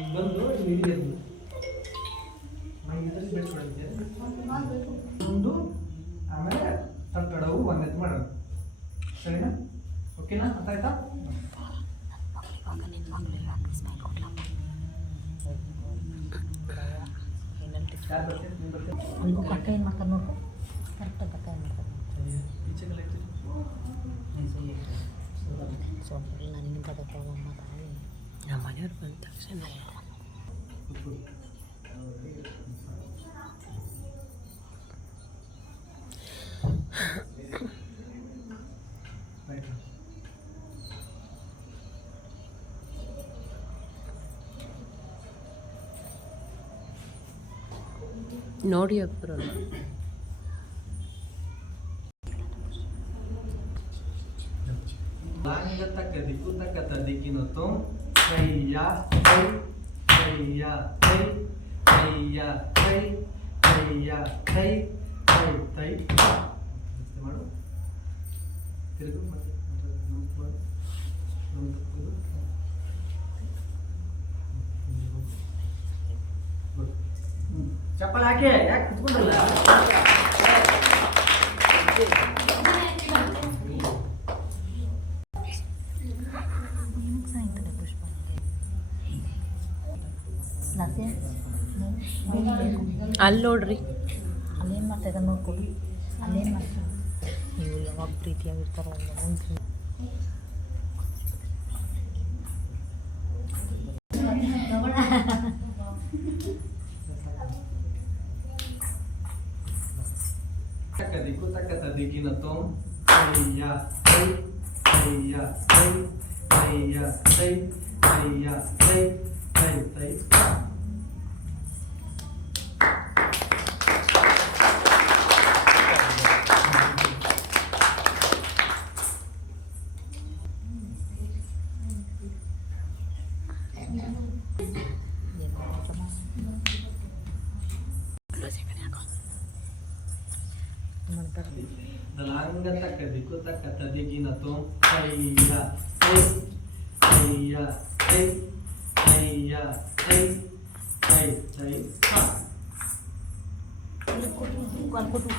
ಈಗ ಬಂದು ಇಲ್ಲಿ ನಾನು ಇದರಲ್ಲಿ ಬೆಳೆಸ್ಕೊಂಡಿದ್ದೆ ಒಂದು ಆಮೇಲೆ ತಟ್ಟಡವು ಒಂದೆತ್ತು ಮಾಡೋದು ಸರಿನಾ ಓಕೆನಾ ಅರ್ಥ ಆಯ್ತಾ ಒಂದು ಕಕ್ಕ ಏನು ಮಾಡ್ತಾರೆ ನೋಡು ಕರೆಕ್ಟಾಗಿ ಕಕ್ಕ ಏನು ಮಾಡ್ತಾರೆ ನಾನು ನಿನ್ನ ಮಾತಾಡಿ ನಮ್ಮ ಮನೆಯವ್ರು ಬಂದ ತಕ್ಷಣ ನೋಡಿ ಒಬ್ಬರು ತಕ್ಕ ದಿಕ್ಕು ತಕ್ಕ ದಿಕ್ಕಿನ ತುಂ ಕೈಯ ಕೈ ಕೈಯ ಕೈ ಕೈಯ ಕೈ ಕೈಯ ಕೈ ಕೈ ಕೈ ಮಾಡು ತಿರುಗು ಮತ್ತೆ ಚಪ್ಪಲ್ ಹಾಕಿ ಯಾಕೆ ಕುತ್ಕೊಂಡಲ್ಲ ಅಲ್ಲಿ ನೋಡ್ರಿ ಅಲ್ಲೇನು ಮಾಡ್ತಾಯಿದ್ದಾರೆ ನೋಡ್ಕೊಡಿ ಅಲ್ಲೇನು ಮಾಡ್ತಾರೆ ನೀವು ಯಾವಾಗ ಪ್ರೀತಿಯಾಗಿರ್ತಾರೋ ದಿಕ್ಕು ತಕ್ಕ ದಿಕ್ಕಿನ ತುಂ ಕೈಯ ಕೈ ಕೈಯ ಕೈ ಕೈಯ ಕೈ ಕೈಯ ಕೈ ಕೈ ಕೈ ದಲಾಂಗ ತಕ್ಕ ದಿಕ್ಕು ತಕ್ಕ ದಿಕ್ಕಿನ ತುಂ ಕೈಯ ಕೈ ಕೈಯ ಕೈ ಕೈಯ ಕೈ ಕೈ ಕೈ ಕೊಟ್ಟು